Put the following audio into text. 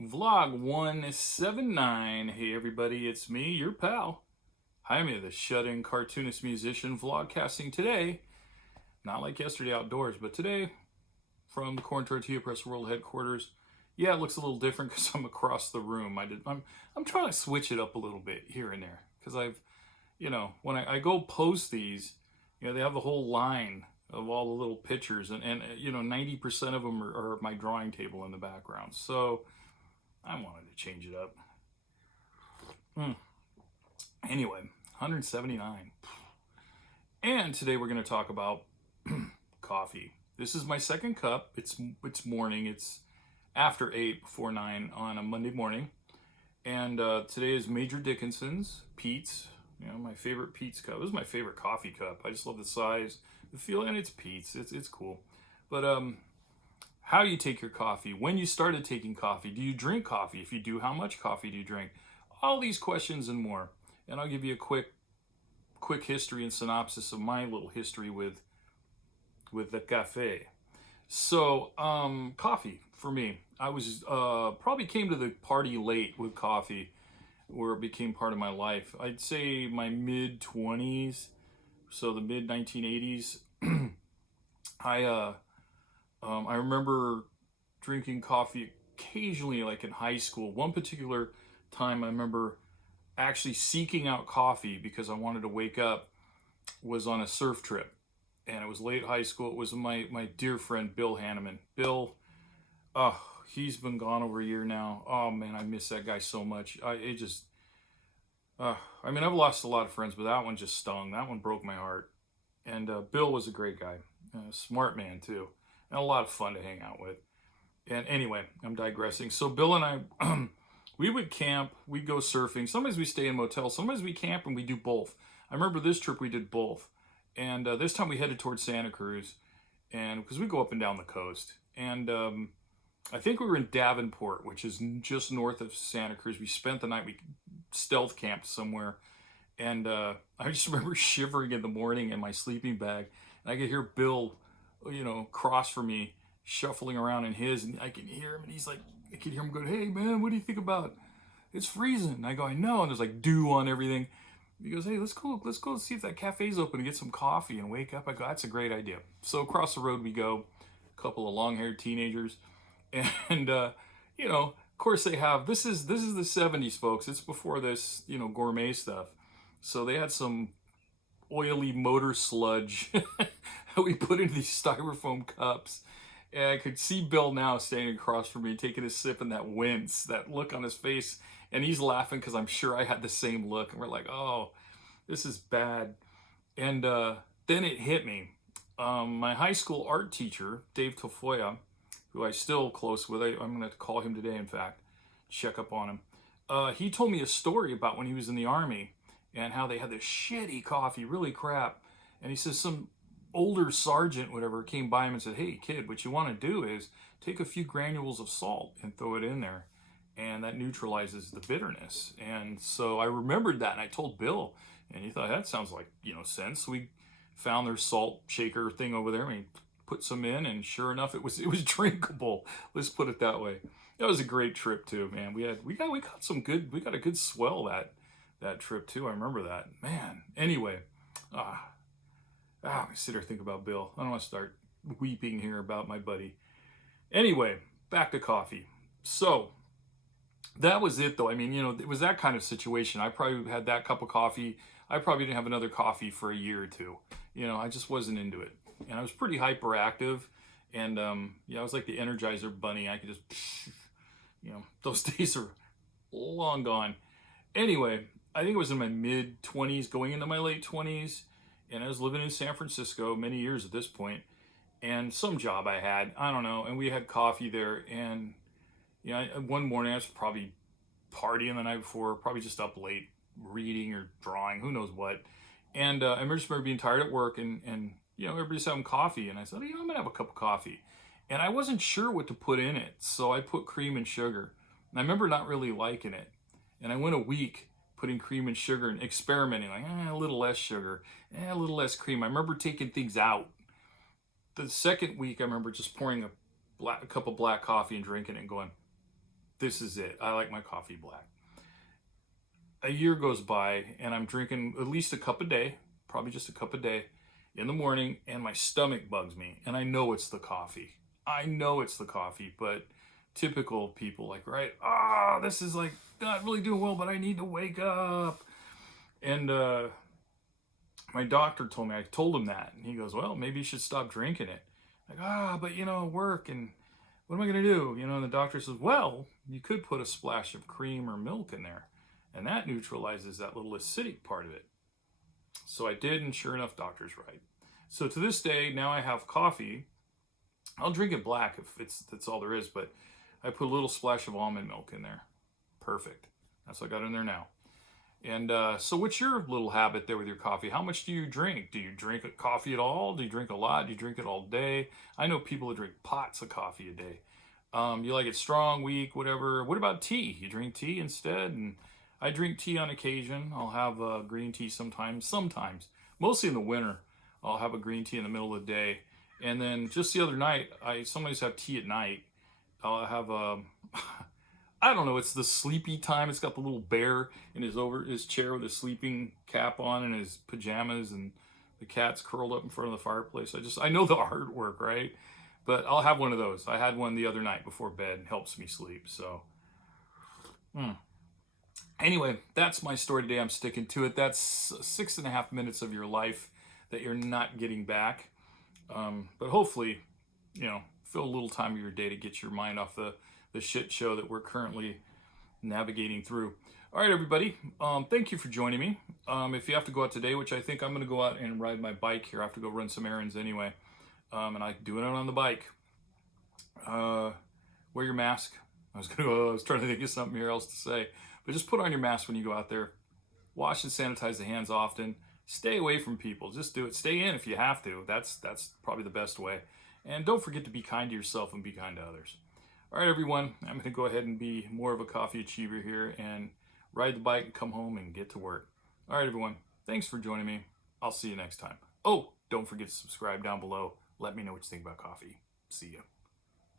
Vlog 179. Hey everybody, it's me, your pal, Jaime, the shut-in cartoonist musician, vlogcasting today. Not like yesterday outdoors, but today from the Corn Tortilla Press World headquarters. Yeah, it looks a little different because I'm across the room. I'm trying to switch it up a little bit here and there because when I go post these, they have the whole line of all the little pictures, and 90% of them are my drawing table in the background. So I wanted to change it up. Anyway, 179. And today we're going to talk about coffee. This is my second cup. It's morning. It's after 8, before 9 on a Monday morning. And today is Major Dickinson's Pete's. My favorite Pete's cup. This is my favorite coffee cup. I just love the size, the feel, and it's Pete's. It's cool. But how do you take your coffee? When you started taking coffee? Do you drink coffee? If you do, how much coffee do you drink? All these questions and more. And I'll give you a quick history and synopsis of my little history with the cafe. So, coffee for me. I was probably came to the party late with coffee, where it became part of my life. I'd say my mid-20s, so the mid-1980s. I remember drinking coffee occasionally, like in high school. One particular time I remember actually seeking out coffee because I wanted to wake up was on a surf trip. And it was late high school. It was my dear friend, Bill Hanneman. Bill, he's been gone over a year now. Oh man, I miss that guy so much. I've lost a lot of friends, but that one just stung. That one broke my heart. And Bill was a great guy, a smart man too, and a lot of fun to hang out with. And anyway, I'm digressing. So Bill and I, we would camp, we'd go surfing. Sometimes we stay in motels, sometimes we camp, and we do both. I remember this trip we did both. And this time we headed towards Santa Cruz, and because we go up and down the coast. And I think we were in Davenport, which is just north of Santa Cruz. We spent the night, we stealth camped somewhere. And I just remember shivering in the morning in my sleeping bag. And I could hear Bill, across from me, shuffling around in his. And I can hear him, and he's like, I could hear him go, "Hey, man, what do you think about? It's freezing." And I go, "I know." And there's like dew on everything. He goes, "Hey, let's go see if that cafe's open and get some coffee and wake up." I go, "That's a great idea." So across the road we go, a couple of long-haired teenagers. And, of course they have, this is the 70s, folks. It's before this, gourmet stuff. So they had some oily motor sludge that we put into these styrofoam cups. And I could see Bill now standing across from me, taking a sip, and that wince, that look on his face. And he's laughing because I'm sure I had the same look. And we're like, oh, this is bad. And then it hit me. My high school art teacher, Dave Tafoya, who I still close with, I'm going to call him today, in fact, check up on him. He told me a story about when he was in the Army and how they had this shitty coffee, really crap. And he says some older sergeant, whatever, came by him and said, "Hey, kid, what you want to do is take a few granules of salt and throw it in there. And that neutralizes the bitterness." And so I remembered that, and I told Bill, and he thought, that sounds like, sense. We found their salt shaker thing over there, and we put some in, and sure enough, it was drinkable. Let's put it that way. That was a great trip too, man. We got a good swell that trip too. I remember that, man. Anyway, I sit here think about Bill. I don't want to start weeping here about my buddy. Anyway, back to coffee. So that was it though. It was that kind of situation. I probably had that cup of coffee. I probably didn't have another coffee for a year or two. I just wasn't into it. And I was pretty hyperactive. And I was like the Energizer bunny. I could just, those days are long gone. Anyway, I think it was in my mid-20s, going into my late 20s. And I was living in San Francisco many years at this point. And some job I had, I don't know. And we had coffee there. And one morning I was probably partying the night before, probably just up late, reading or drawing, who knows what. And I just remember being tired at work, and everybody's having coffee. And I said, I'm going to have a cup of coffee. And I wasn't sure what to put in it, so I put cream and sugar. And I remember not really liking it. And I went a week putting cream and sugar and experimenting, like a little less sugar, a little less cream. I remember taking things out. The second week, I remember just pouring a cup of black coffee and drinking it and going, this is it. I like my coffee black. A year goes by and I'm drinking at least a cup a day, probably just a cup a day in the morning, and my stomach bugs me. And I know it's the coffee. I know it's the coffee, but typical people like, right, this is like not really doing well, but I need to wake up. And my doctor told me, I told him that. And he goes, well, maybe you should stop drinking it. Like, but work, and what am I going to do? And the doctor says, well, you could put a splash of cream or milk in there, and that neutralizes that little acidic part of it. So I did, and sure enough, doctor's right. So to this day, now I have coffee. I'll drink it black if that's all there is, but I put a little splash of almond milk in there. Perfect. That's what I got in there now. And so what's your little habit there with your coffee? How much do you drink? Do you drink coffee at all? Do you drink a lot? Do you drink it all day? I know people that drink pots of coffee a day. You like it strong, weak, whatever. What about tea? You drink tea instead? And I drink tea on occasion. I'll have green tea sometimes. Mostly in the winter, I'll have a green tea in the middle of the day. And then just the other night, I sometimes have tea at night. I'll have I don't know, it's the sleepy time. It's got the little bear in his chair with his sleeping cap on and his pajamas, and the cat's curled up in front of the fireplace. I know the artwork, right? But I'll have one of those. I had one the other night before bed. Helps me sleep. So, anyway, that's my story today. I'm sticking to it. That's 6.5 minutes of your life that you're not getting back. But hopefully, fill a little time of your day to get your mind off the shit show that we're currently navigating through. All right, everybody. Thank you for joining me. If you have to go out today, which I think I'm going to go out and ride my bike here. I have to go run some errands anyway. And I'm doing it on the bike. Wear your mask. I was trying to think of something else to say. But just put on your mask when you go out there. Wash and sanitize the hands often. Stay away from people. Just do it. Stay in if you have to. That's probably the best way. And don't forget to be kind to yourself and be kind to others. All right, everyone. I'm going to go ahead and be more of a coffee achiever here and ride the bike and come home and get to work. All right, everyone. Thanks for joining me. I'll see you next time. Oh, don't forget to subscribe down below. Let me know what you think about coffee. See you.